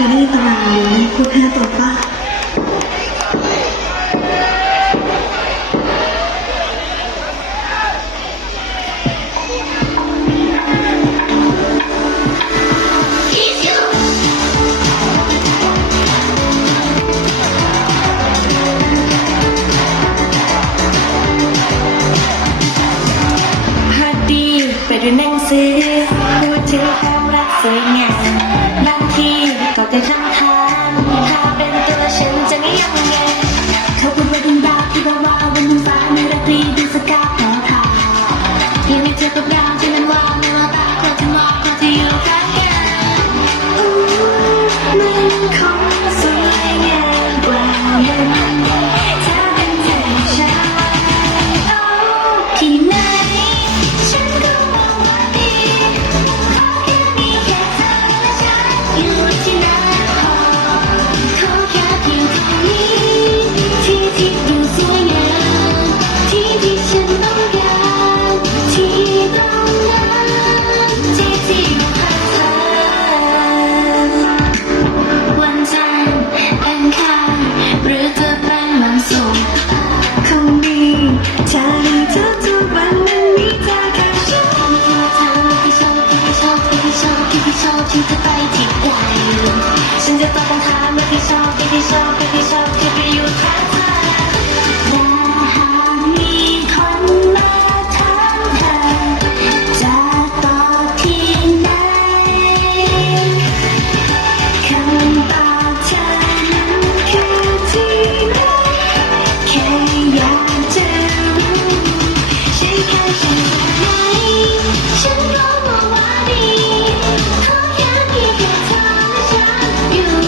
คยได้ตำางเรื่องคู่แค่ตัวปะไปดูหนังสือดูเธอ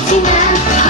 ที่นั้น